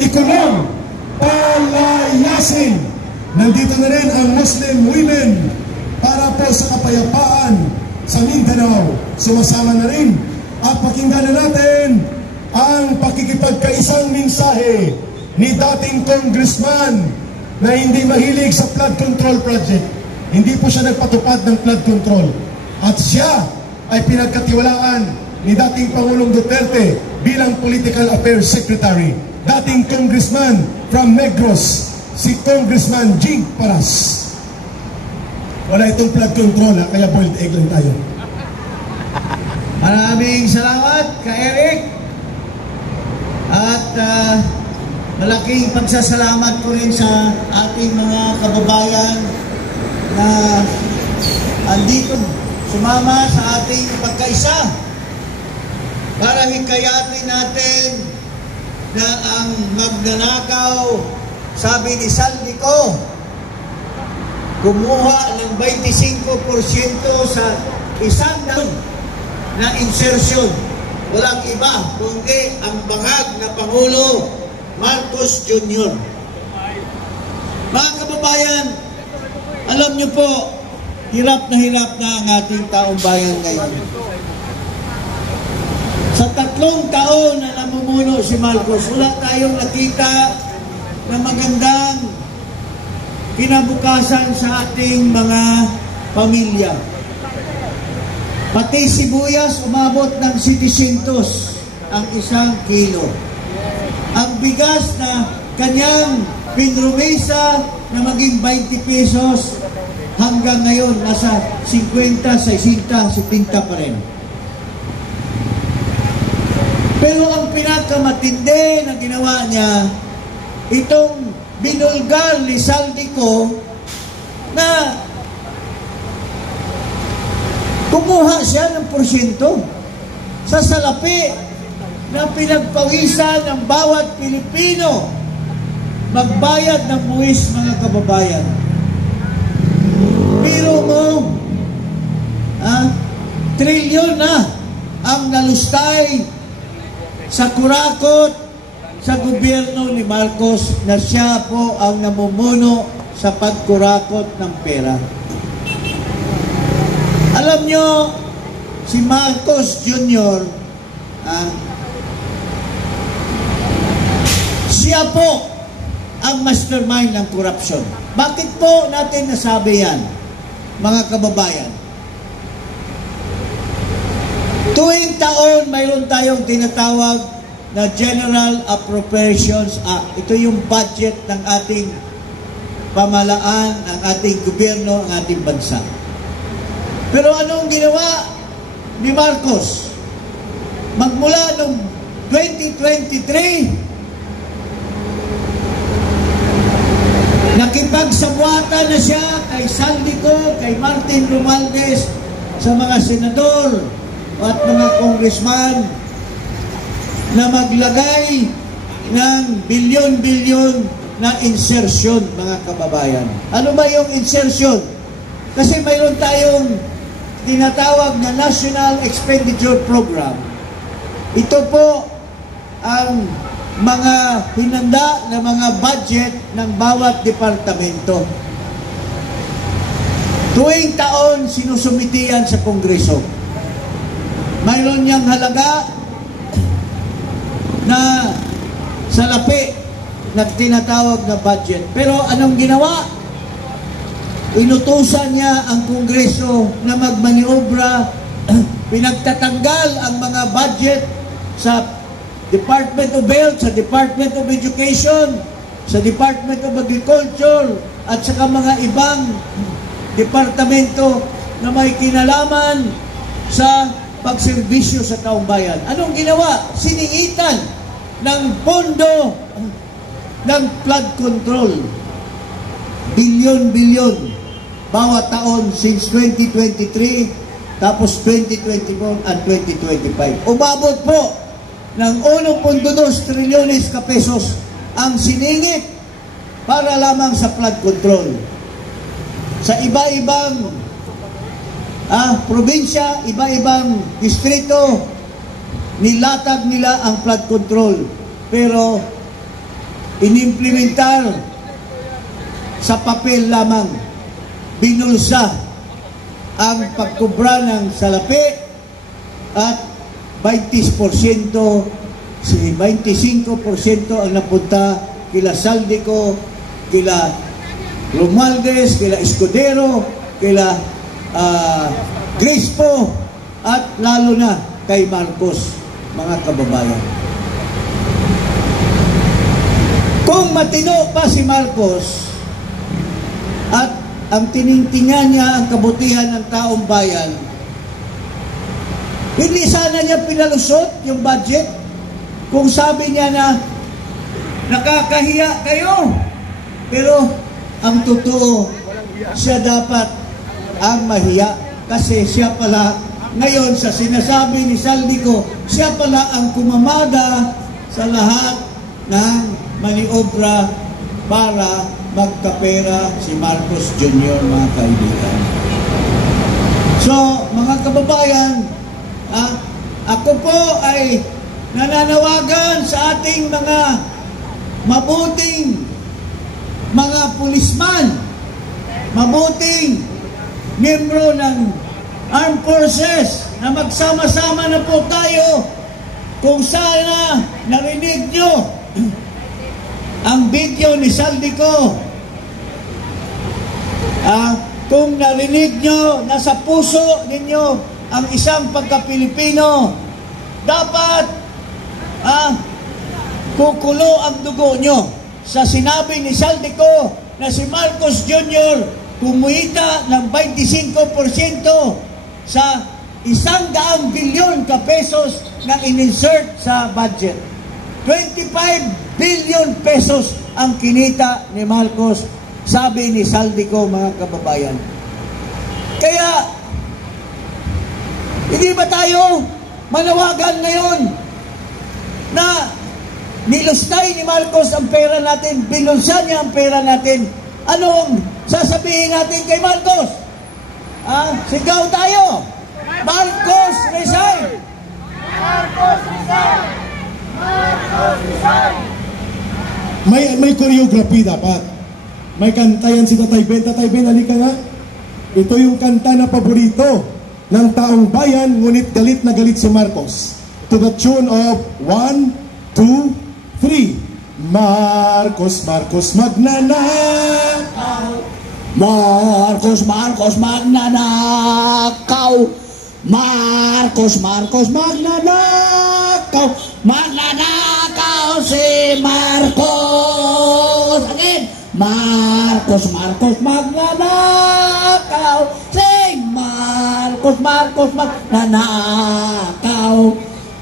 ikulong, palayasin. Nandito na rin ang Muslim women para po sa kapayapaan sa Mindanao. Sumasama na rin at pakinggan na natin ang pakikipagkaisang mensahe ni dating congressman na hindi mahilig sa flood control project. Hindi po siya nagpatupad ng flood control. At siya ay pinagkatiwalaan ni dating Pangulong Duterte bilang Political Affairs Secretary. Dating congressman from Negros, si Congressman Jing Paras. Wala itong flood control, kaya boiled egg lang tayo. Maraming salamat ka Eric. At malaking pagsasalamat ko rin sa ating mga kababayan na andito sumama sa ating pagkaisa para hikayatin natin na ang magnanakaw, sabi ni Saldico, kumuha ng 25% sa isang taon na insertion. Walang iba kundi ang bangag na Pangulo Marcos Jr. Mga kababayan, alam niyo po, hirap na ang ating taong bayan ngayon. Sa 3 taon na namumuno si Marcos, wala tayong nakita na magandang kinabukasan sa ating mga pamilya. Pati sibuyas umabot ng 700 ang 1 kilo. Ang bigas na kanyang pinromesa na maging 20 pesos hanggang ngayon nasa 50, 60, 70 pa rin. Pero ang pinakamatindi na ginawa niya, itong binulgar ni Saldico na kumuha siya ng porsyento sa salapi na pinagpawisan ng bawat Pilipino magbayad ng buwis, mga kababayan. Pero mo, trilyon na ang nalustay sa kurakot sa gobyerno ni Marcos na siya po ang namumuno sa pagkurakot ng pera. Alam nyo, si Marcos Jr., siya po ang mastermind ng corruption. Bakit po natin nasabi yan, mga kababayan? Tuwing taon, mayroon tayong tinatawag na General Appropriations Act. Ito yung budget ng ating pamahalaan, ng ating gobyerno, ng ating bansa. Pero anong ginawa ni Marcos? Magmula noong 2023, nakipagsamwata na siya kay Saldico, kay Martin Romualdez, sa mga senador at mga congressman na maglagay ng bilyon-bilyon na insertion, mga kababayan. Ano ba yung insertion? Kasi mayroon tayong tinatawag na National Expenditure Program. Ito po ang mga hinanda na mga budget ng bawat departamento. Tuwing taon, sinusumitian sa Kongreso. Mayroon niyang halaga na salapi na tinatawag na budget. Pero anong ginawa? Inutusan niya ang Kongreso na magmaniobra, pinagtatanggal ang mga budget sa Department of Health, sa Department of Education, sa Department of Agriculture, at saka mga ibang departamento na may kinalaman sa pagserbisyo sa taong bayan. Anong ginawa? Siniitan ng pondo ng flood control. Bilyon-bilyon bawat taon since 2023, tapos 2024 at 2025. Umabot po ng 1.2 trilyones ka pesos ang siningit para lamang sa flood control. Sa iba-ibang probinsya, iba-ibang distrito, nilatag nila ang flood control. Pero inimplementar sa papel lamang, binulsa ang pagkubra ng salapi at 20%, si 25% ang napunta kila Saldico, kila Romualdez, kila Escudero, kila Crispo, at lalo na kay Marcos, mga kababayan. Kung matino pa si Marcos at ang tiningtingan niya ang kabutihan ng taong bayan, hindi sana niya pinalusot yung budget kung sabi niya na nakakahiya kayo. Pero ang totoo, siya dapat ang mahiya kasi siya pala ngayon sa sinasabi ni Saldico, siya pala ang kumamada sa lahat ng maniobra para magkapera si Marcos Jr., mga kaibigan. So, mga kababayan, ako po ay nananawagan sa ating mga mabuting mga pulisman, mabuting miyembro ng Armed Forces na magsama-sama na po tayo. Kung sana narinig nyo ang video ni Saldico, kung narinig nyo, nasa puso ninyo ang isang pagka-Pilipino, dapat kukulo ang dugo nyo sa sinabi ni Saldico na si Marcos Jr. kumita ng 25% sa 100 bilyon ka pesos na in-insert sa budget. 25 billion pesos ang kinita ni Marcos, sabi ni Saldico, mga kababayan. Kaya, hindi ba tayo manawagan ngayon na nilustay ni Marcos ang pera natin, binulsa niya ang pera natin? Anong sasabihin natin kay Marcos? Sigaw tayo! Marcos resign! Marcos resign! Marcos resign! May choreography dapat. May kanta yan si Tatay Ben. Tatay Ben, halika nga. Ito yung kanta na paborito ng taong bayan, ngunit galit na galit si Marcos. To the tune of 1, 2, 3. Marcos, Marcos magnanakaw. Marcos, Marcos magnanakaw. Marcos, Marcos magnanakaw. Magnanakaw si Marcos. Again. Marcos, Marcos magnanakaw. Sing Marcos, Marcos magnanakaw.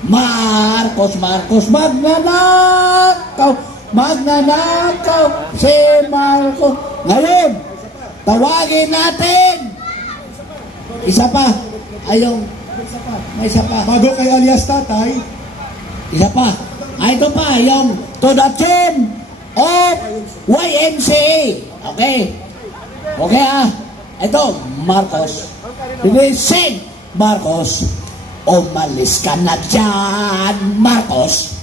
Marcos, Marcos magnanakaw. Magnanakaw si Marcos. Ngayon, tawagin natin. Isa pa. May isa pa. Bago kay alias Tatay. Isa pa. Ito pa, yung to the team of YMCA. Okay? Okay Ito, Marcos. Listen, Marcos. Umalis ka na dyan, Marcos.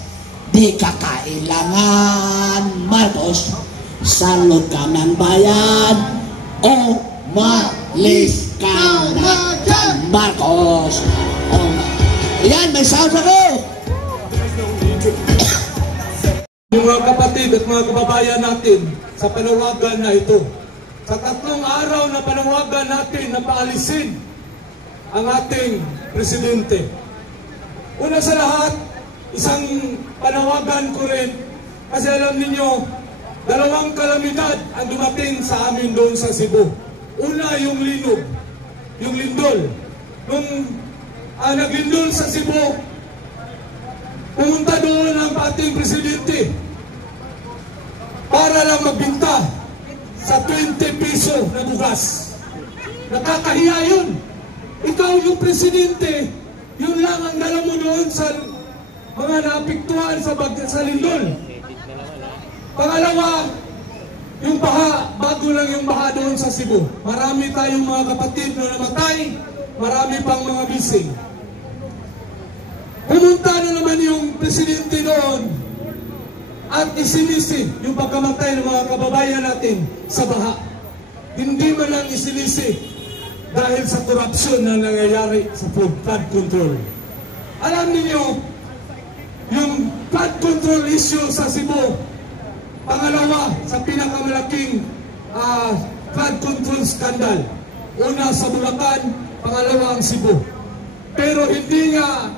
Di ka kailangan, Marcos. Salot ka ng bayan. Umalis ka na dyan, Marcos. Yan, may sound ako. Mga kapatid at mga kababayan natin sa panawagan na ito. Sa 3 araw na panawagan natin na paalisin ang ating presidente. Una sa lahat, isang panawagan ko rin kasi alam ninyo, 2 kalamidad ang dumating sa amin doon sa Cebu. Una yung linog, yung lindol. Nung naglindol sa Cebu, pumunta doon ang ating presidente para lang magbinta sa 20 piso na bugas. Nakakahiya yun. Ikaw yung presidente, yun lang ang dala mo doon sa mga naapektuhan sa lindol. Pangalawa, yung baha, bago lang yung baha doon sa Cebu. Marami tayong mga kapatid na namatay, marami pang mga missing. Pumunta na naman yung presidente doon at isinisi yung pagkamatay ng mga kababayan natin sa baha. Hindi man lang isinisi dahil sa korupsyon na nangyayari sa flood control. Alam niyo, yung flood control issue sa Cebu, pangalawa sa pinakamalaking flood control scandal. Una sa Bulacan, pangalawa ang Cebu. Pero hindi nga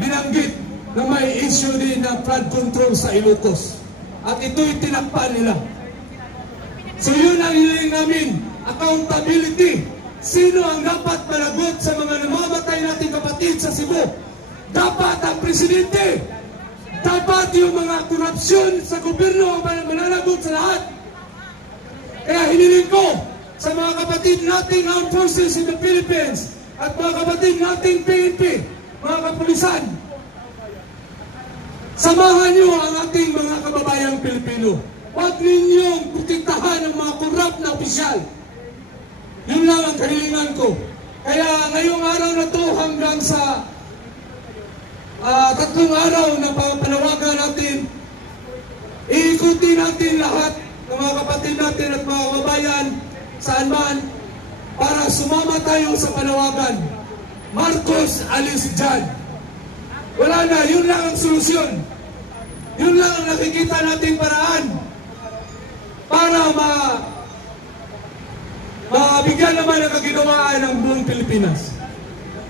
binanggit na may issue din na flood control sa Ilocos. At ito'y tinakpan nila. So yun ang hiling namin, accountability. Sino ang dapat managot sa mga namamatay nating kapatid sa Cebu? Dapat ang presidente. Dapat yung mga korupsyon sa gobyerno ang mananagot sa lahat. Kaya hiniling ko sa mga kapatid nating armed forces in the Philippines at mga kapatid nating PNP, mga kapulisan, samahan niyo ang ating mga kababayang Pilipino. Huwag ninyong protektahan ang mga korrupt na opisyal. Yun lang ang kahilingan ko. Kaya ngayong araw na to hanggang sa 3 araw na panawagan natin, iikuti natin lahat ng mga kapatid natin at mga kababayan saan man para sumama tayo sa panawagan. Marcos, alis dyan. Wala na, yun lang ang solusyon. Yun lang ang nakikita nating paraan para mabigyan naman ang kaginawaan ng buong Pilipinas.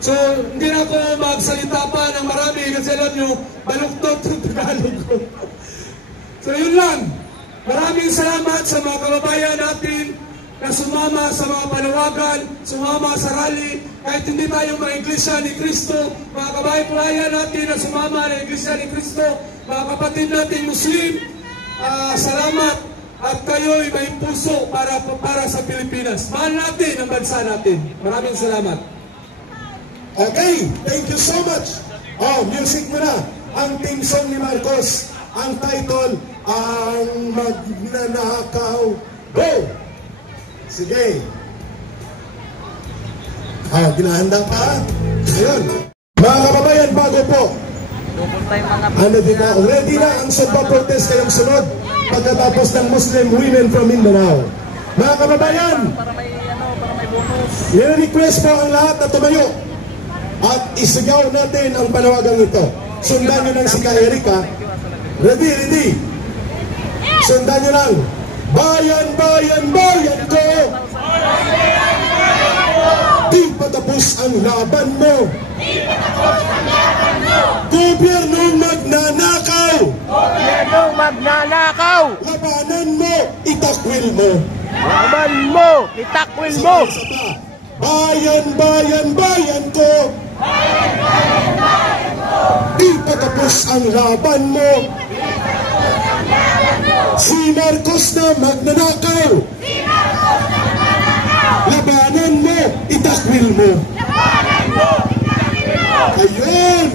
So, hindi na ako magsalita pa ng marami kasi alam nyo, baluktot ang Tagalog ko. So, yun lang. Maraming salamat sa mga kababayan natin na sumama sa mga panawagan, sumama sa rally, kahit hindi tayo mga Iglesia ni Cristo, mga kababayan natin na sumama ng Iglesia ni Cristo, mga kapatid natin Muslim, salamat at kayo'y may puso para sa Pilipinas. Mahal natin ang bansa natin. Maraming salamat. Okay, thank you so much. Oh, music mo na. Ang team song ni Marcos, ang title, Ang Magnanakaw. Go! Sige. Ginahanda pa. Ayun. Mga kababayan, bago po. Ready na ang Sumba protest kayong sunod pagkatapos ng Muslim women from Mindanao. Mga kababayan, i-request po ang lahat na tumayo at isigaw natin ang panawagang ito. Sundan nyo lang si Kay Erika. Ready, ready. Sundan nyo lang. Bayan, bayan, bayan ko. Di patapos ang laban mo. Gobyernong magnanakaw. Gobyernong magnanakaw. Labanan mo, itakwil mo. Laban mo, itakwil mo. Bayan, bayan, bayan ko. Bayan, bayan, bayan ko. Di patapos ang laban mo. Si Marcos na magnanakaw. Si Marcos na magnanakaw. Labanan mo, itakwil mo. Labanan mo, itakwil mo. Ayun!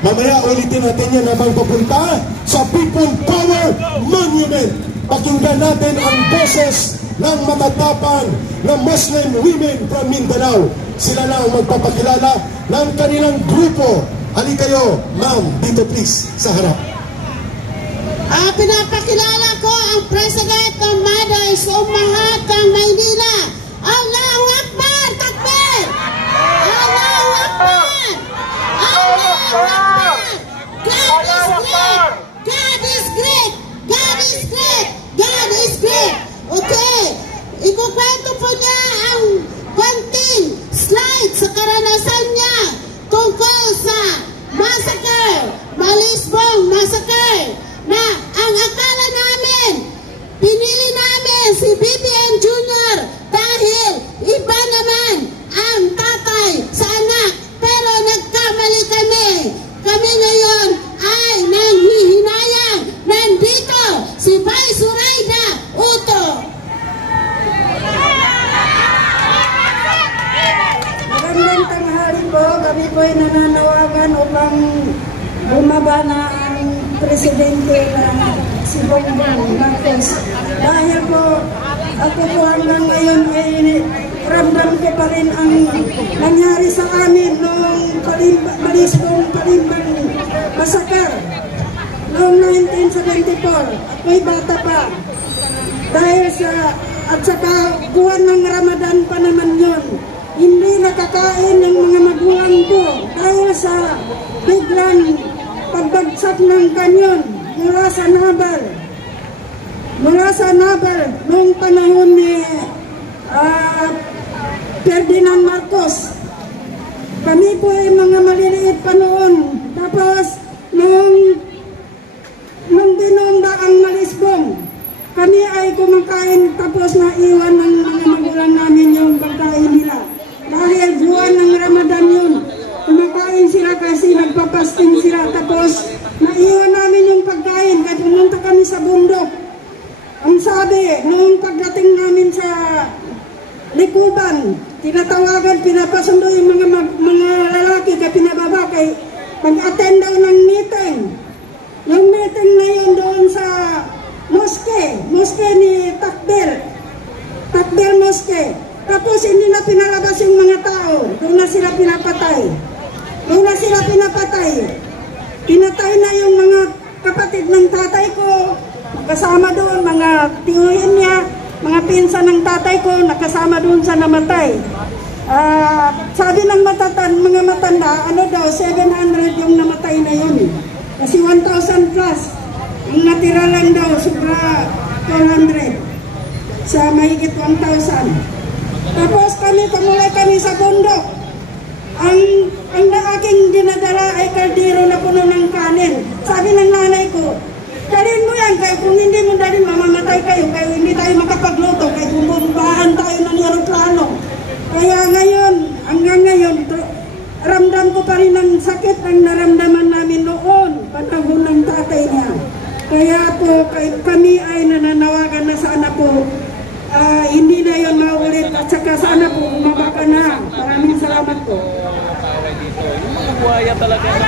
Mamaya ulitin natin yan habang papunta sa People Power Monument. Pakinggan natin ang boses ng matatapang na Muslim women from Mindanao. Sila na ang magpapakilala ng kanilang grupo. Ali kayo, ma'am, dito please, sa harap. Pinapakilala ko ang President ng Mothers Umahat ng Maynila. Allahu Akbar! Takbir! Allahu Akbar! Allahu Akbar! God is great! God is great! God is great! God is great! Okay, ikukwento po niya ang konting slide sa karanasan niya tungkol sa massacre, Malisbong massacre, na ang akala namin, pinili namin si BBM Jr. dahil iba naman ang tatay sa anak. Pero nagkamali kami. Kami ngayon ay nanghihinayang. Nandito si Bay Suraida Uto. Magandang tanghali po. Kami po ay nananawagan upang bumaba na ang presidente na si Bongbong Marcos. Dahil po, ako po hanggang ngayon ay ramdam ko pa rin ang nangyari sa amin noong Malisbong Palimbang Masakar. noong 1974. Ako'y bata pa. Dahil at saka buwan ng Ramadan pa naman yun. Hindi nakakain ng mga magulang ko dahil sa biglang pagbagsak ng kanyon mula sa Naval. Noong panahon ni Ferdinand Marcos. Kami po ay mga maliliit pa noon. Tapos, nung binomba ang Malisbong, kami ay kumakain tapos naiwan ng mga magulang namin yung pagkain nila. Dahil buwan ng Ramadan yun, kumakain sila kasi nagpapasting sila. Tapos, naiwan namin yung pagkain kaya pumunta kami sa bundok. Ang sabi, nung pagdating namin sa Likuban, tinatawagan, pinapasundo yung mga lalaki kaya pinababa kay pag-attend daw ng meeting. Yung meeting na yun doon sa Moske ni Takbel Moske. Tapos hindi na pinalabas yung mga tao, doon na sila pinapatay. Pinatay na yung mga kapatid ng tatay ko, kasama doon, mga tiyuhin niya, mga pinsan ng tatay ko, nakasama doon sa namatay. Sabi ng mga matanda, 700 yung namatay na yun. Kasi 1,000 plus. Ang natira lang daw, sobra 400. Sa mahigit 1,000. Tapos tumulay kami sa bundok. Ang aking dinadala ay kaldero na puno ng kanin. Sabi ng nanay ko, dalhin mo yan, kaya kung hindi mo dalhin, mamamatay kayo, kaya hindi tayo makapagluto, kaya bumbahan tayo ng aeroplano. Kaya hanggang ngayon, ramdam ko pa rin ang sakit ang naramdaman namin noon, panahon ng tatay niya. Kaya po, kami ay nananawagan na sana po, hindi na yun maulit at saka sana po umaba ka na. Maraming salamat po.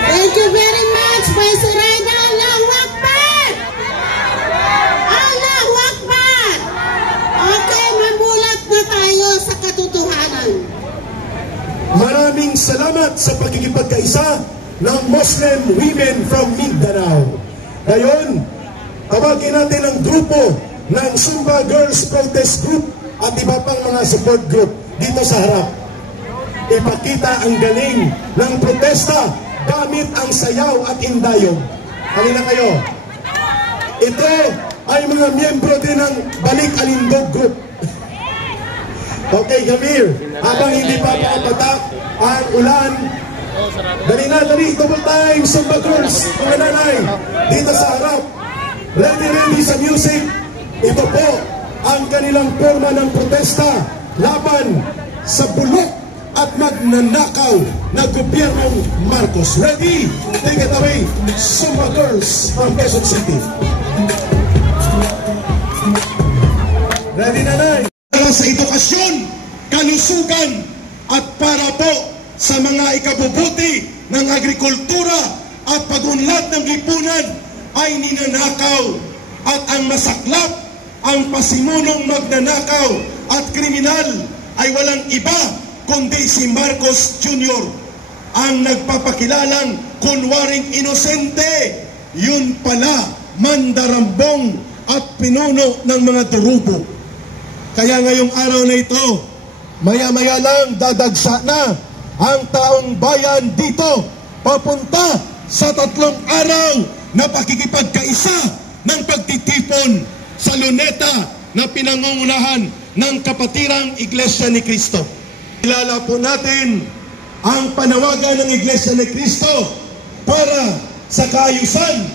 Thank you very much, Vice Reina. Allahu Akbar! Allahu Akbar! Okay, mamulat na tayo sa katotohanan. Maraming salamat sa pagkikipagkaisa ng Muslim women from Mindanao. Ngayon, tawagin natin ang grupo ng Sumba Girls Protest Group at iba pang mga support group dito sa harap. Ipakita ang galing ng protesta gamit ang sayaw at indayog. Halina kayo. Ito ay mga miyembro din ng Balik Alindog Group. Okay, Gamir, habang hindi pa papatak ang ulan, dali, double time, Sumba Girls, mga nanay, dito sa harap. Ready sa music. Ito po ang kanilang forma ng protesta laban sa bulok at magnanakaw na gobyernong Marcos. Ready? Take it away, Sumba Girls from Quezon City. Ready, nanay? Para sa edukasyon, kalusugan, at para po sa mga ikabubuti ng agrikultura at pagunlad ng lipunan ay ninanakaw at ang masaklap, ang pasimunong magnanakaw at kriminal ay walang iba kundi si Marcos Jr. ang nagpapakilalang kunwaring inosente, yun pala mandarambong at pinuno ng mga durubo. Kaya ngayong araw na ito, maya-maya lang dadagsa na ang taong bayan dito papunta sa 3 araw na pakikipagkaisa ng pagtitipon sa luneta na pinangungunahan ng Kapatirang Iglesia ni Cristo. Kilala po natin ang panawagan ng Iglesia ni Cristo para sa kaayusan,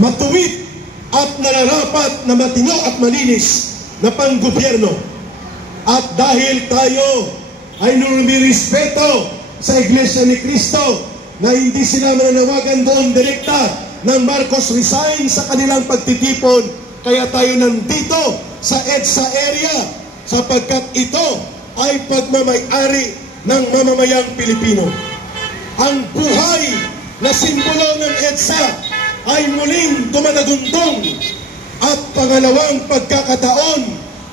matuwid at nararapat na matino at malinis na panggobyerno. At dahil tayo ay numirespeto sa Iglesia ni Cristo na hindi sila mananawagan doon direkta ng Marcos resign sa kanilang pagtitipon, kaya tayo nandito sa EDSA area sapagkat ito ay pagmamay-ari ng mamamayang Pilipino. Ang buhay na simbolo ng EDSA ay muling dumadagundong at pangalawang pagkakataon,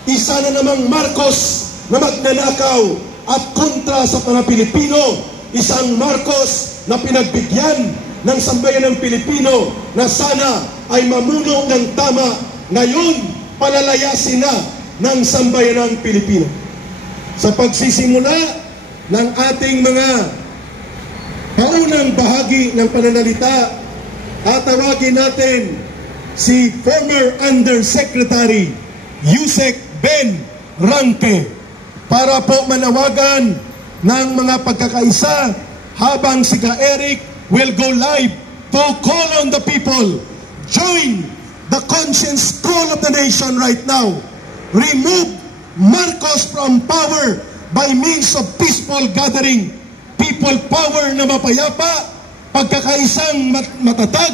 isa na namang Marcos na magnanakaw at kontra sa mga Pilipino, isang Marcos na pinagbigyan ng sambayan ng Pilipino na sana ay mamuno ng tama. Ngayon, palalayasin na ng sambayan ng Pilipino. Sa pagsisimula ng ating mga paunang bahagi ng pananalita, tatawagin natin si former Undersecretary Yusek Ben Ranque para po manawagan ng mga pagkakaisa habang si Ka Eric will go live to call on the people. Join the conscience call of the nation right now. Remove Marcos from power by means of peaceful gathering. People power na mapayapa, pagkakaisang matatag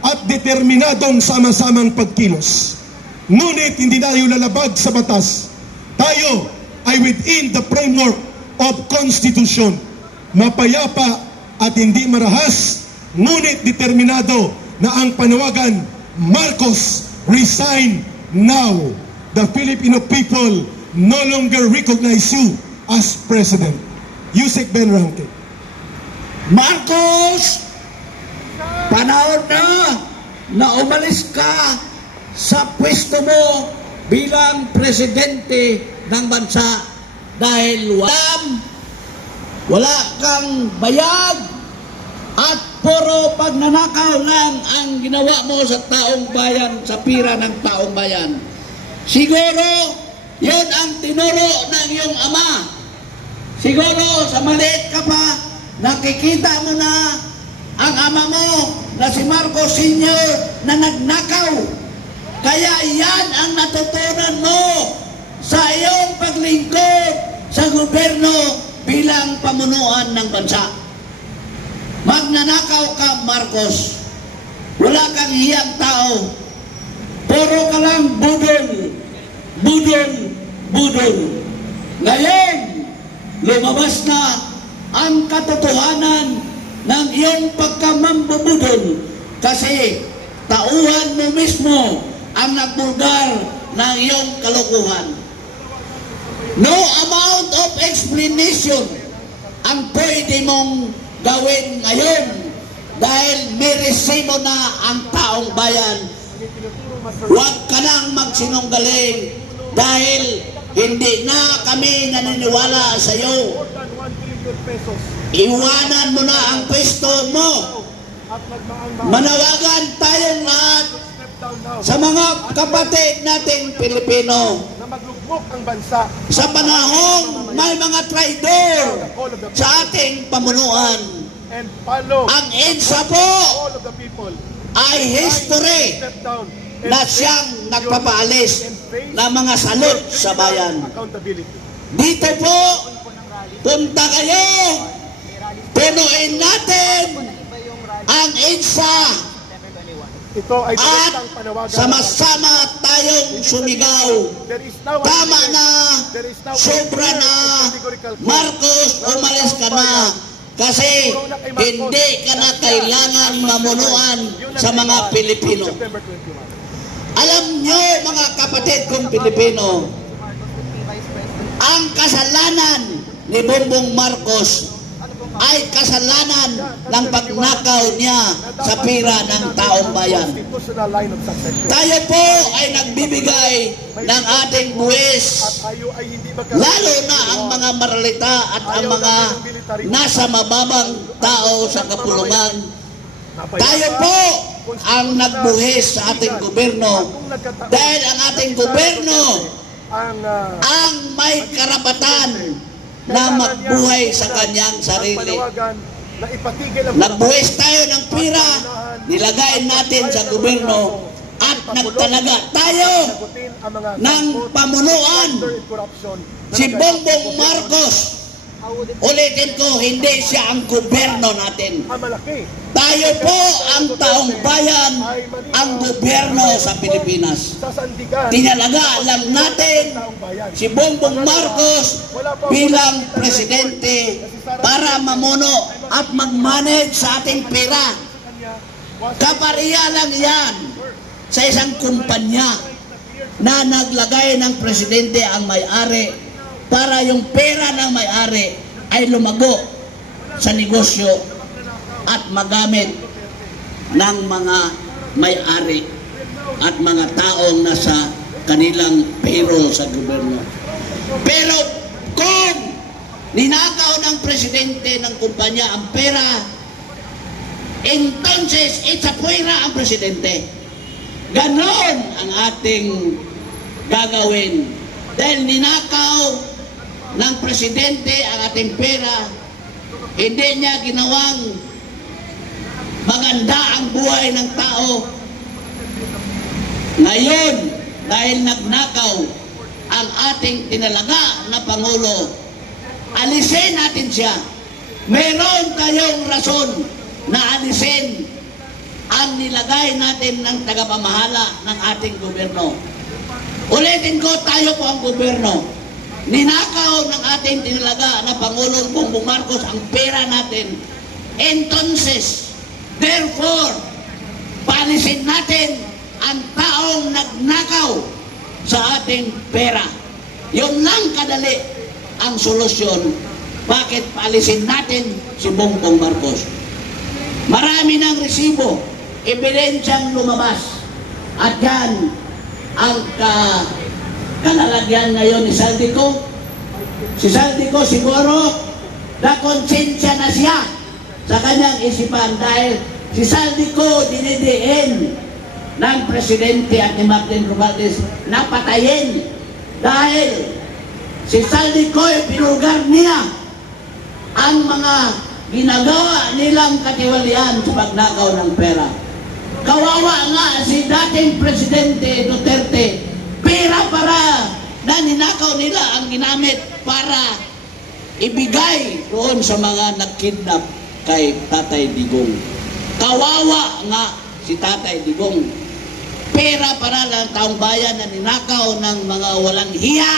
at determinadong sama-samang pagkilos. Ngunit hindi tayo lalabag sa batas. Tayo ay within the framework of Constitution. Mapayapa at hindi marahas, ngunit determinado na ang panawagan, Marcos, resign now. The Filipino people no longer recognize you as President. Yusek Ben Ranque. Marcos, panahon na umalis ka sa pwesto mo bilang presidente ng bansa dahil wala kang bayad at puro pagnanakaw lang ang ginawa mo sa taong bayan, sa pira ng taong bayan. Siguro yun ang tinuro ng iyong ama. Siguro sa maliit ka pa, nakikita mo na ang ama mo na si Marcos Sr. na nagnakaw. Kaya yan ang natutunan mo sa iyong paglingkod sa gobyerno bilang pamunuan ng bansa. Magnanakaw ka, Marcos. Wala kang hiyang tao. Puro ka lang budol. Ngayon, lumabas na ang katotohanan ng iyong pagkamambubudol kasi tauhan mo mismo ang nagbulgar ng iyong kalokohan. No amount of explanation ang pwede mong gawin ngayon dahil may resibo na ang taong bayan. Huwag ka nang magsinunggaling dahil hindi na kami naniniwala sa iyo. Iwanan mo na ang pwesto mo. Manawagan tayong lahat sa mga kapatid nating Pilipino Na maglugmok ang bansa. sa panahong may mga traidor sa ating pamunuan. And follow Ang EDSA po all of the people. ay history Step down na siyang nagpapaalis ng mga salot sa bayan. accountability. Dito po, punta kayo, punuin natin ang EDSA Ito ay at direktang panawagan. sama-sama tayong sumigaw. There is now Tama na, sobra na, Marcos, umalis ka na. Kasi hindi ka na kailangan mamunuan sa mga Pilipino. September 21. Alam nyo, mga kapatid kong Pilipino, ang kasalanan ni Bongbong Marcos ay kasalanan ng pagnakaw niya sa pira ng taong bayan. Constitutional line of succession. Tayo po ay nagbibigay ng ating buwis, Tayo ay hindi magkakaroon lalo na ang mga maralita at ang mga nasa mababang tao sa kapulungan. Tayo po ang nagbuhis sa ating gobyerno dahil ang ating gobyerno ang may karapatan na magbuhay sa kanyang sarili. Nagbuhis tayo ng pira, nilagay natin sa gobyerno at nagtalaga tayo ng pamunuan. Si Bongbong Marcos, ulitin ko, hindi siya ang gobyerno natin. Tayo po ang taong bayan, ang gobyerno sa Pilipinas. Tinalaga lang natin si Bongbong Marcos bilang presidente para mamuno at mag-manage sa ating pera. Kapariya lang yan sa isang kumpanya na naglagay ng presidente ang may-ari para yung pera ng may-ari ay lumago sa negosyo at magamit ng mga may-ari at mga taong nasa kanilang payroll sa gobyerno. Pero kung ninakaw ng presidente ng kumpanya ang pera, entonces itsapuira ang presidente. Ganon ang ating gagawin. Dahil ninakaw ng presidente ang ating pera, hindi niya ginawang maganda ang buhay ng tao. Ngayon, dahil nagnakaw ang ating tinalaga na Pangulo, alisin natin siya. Meron tayong rason na alisin ang nilagay natin ng tagapamahala ng ating gobyerno. Ulitin ko, tayo po ang gobyerno. Ninakaw ng ating tinalaga na Pangulong Bongbong Marcos ang pera natin. Entonces, therefore, paalisin natin ang taong nagnakaw sa ating pera. Yun lang kadali ang solusyon. Bakit paalisin natin si Bongbong Marcos? Marami ng resibo, ebidensyang lumabas. At yan ang kalalagyan ngayon ni Saldico. Si Saldico siguro nakonsensya na siya sa kanyang isipan dahil si Saldico dinidiin ng presidente at ni Martin Romualdez na patayin dahil si Saldico pinulgar niya ang mga ginagawa nilang katiwalian sa pagnakaw ng pera. Kawawa nga si dating Presidente Duterte, pera para na ninakaw nila ang ginamit para ibigay doon sa mga nagkidnap kay Tatay Digong. Kawawa nga si Tatay Digong. Pera para lang taong bayan na ninakaw ng mga walang hiya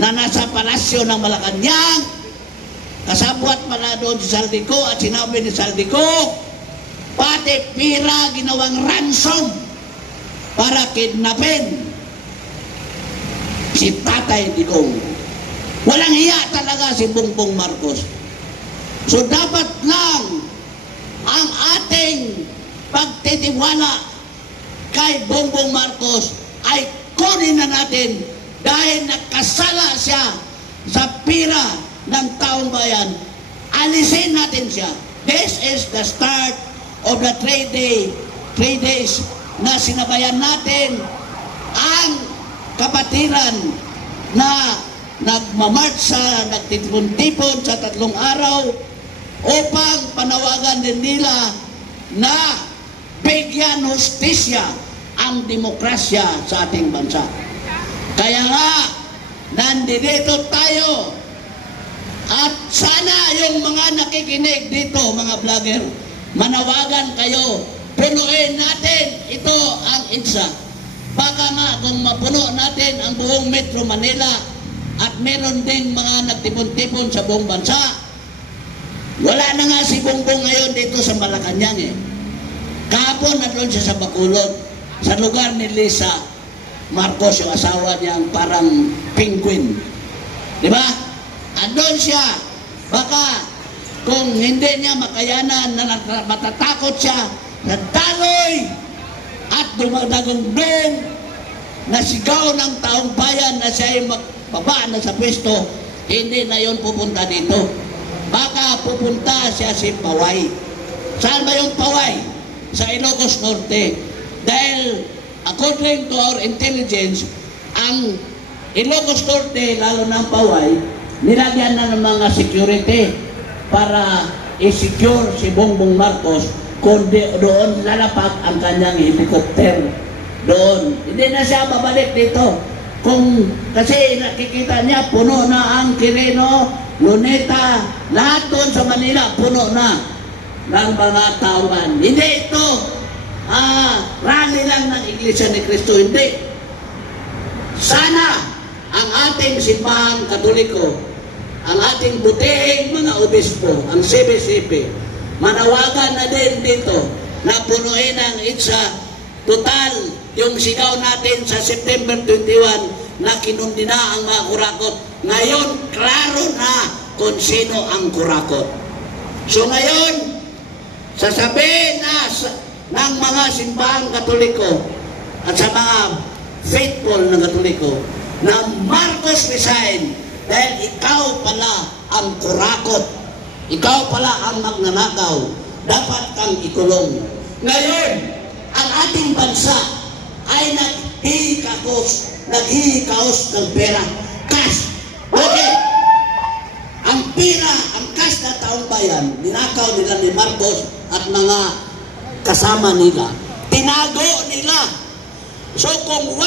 na nasa palasyo ng Malacanang. Kasabwat pala doon si Saldico at sinabi ni Saldico, pati pera ginawang ransom para kidnapin si Tatay Digong. Walang hiya talaga si Bongbong Marcos. So dapat lang ang ating pagtitiwala kay Bongbong Marcos ay kunin na natin dahil nakasala siya sa pera ng taong bayan. Alisin natin siya. This is the start of the 3 days na sinabayan natin ang kapatiran na nagmamarcha, nagtipon-tipon sa 3 araw upang panawagan din nila na bigyan hustisya ang demokrasya sa ating bansa. Kaya nga, nandito tayo at sana yung mga nakikinig dito, mga vlogger, manawagan kayo, punuin natin ito ang EDSA. Baka nga kung mapuno natin ang buong Metro Manila at meron din mga nagtipon-tipon sa buong bansa, wala na nga si Bongbong ngayon dito sa Malacanang eh. Kahapon na doon siya sa Bacolod, sa lugar ni Lisa Marcos, yung asawa niyang parang penguin. Di ba? Andun siya. Baka kung hindi niya makayanan, na matatakot siya, nagtaloy at dumadagong-dong, nasigaw ng taong bayan na siya ay magbaba na sa pwesto, hindi na yon pupunta dito. Baka pupunta siya si Paway. Saan ba yung Paway? Sa Ilocos Norte. Dahil according to our intelligence, ang Ilocos Norte, lalo ng Paway, nilagyan na ng mga security para i-secure si Bongbong Marcos kung doon lalapag ang kanyang helicopter. Doon. Hindi na siya babalik dito. Kasi nakikita niya, puno na ang Quirino, Luneta, lahat doon sa Manila, puno na ng mga taongan. Hindi ito rally lang ng Iglesia ni Cristo, hindi. Sana ang ating simbahang Katoliko, ang ating butihing mga obispo, ang CBCP, manawagan na din dito na punuin ang EDSA. Total, yung sigaw natin sa September 21 na kinundi na ang mga kurakot. Ngayon, klaro na kung sino ang kurakot. So ngayon, sasabihin ng mga simbahang Katoliko at sa mga faithful ng Katoliko na Marcos resign dahil ikaw pala ang kurakot, ikaw pala ang magnanakaw, dapat kang ikulong. Ngayon, ang ating bansa ay naghihikaos ng pera, cash. Bakit? Ang pera, ang cash na taong bayan, ninakaw nila ni Marcos at mga kasama nila. Tinago nila. So kung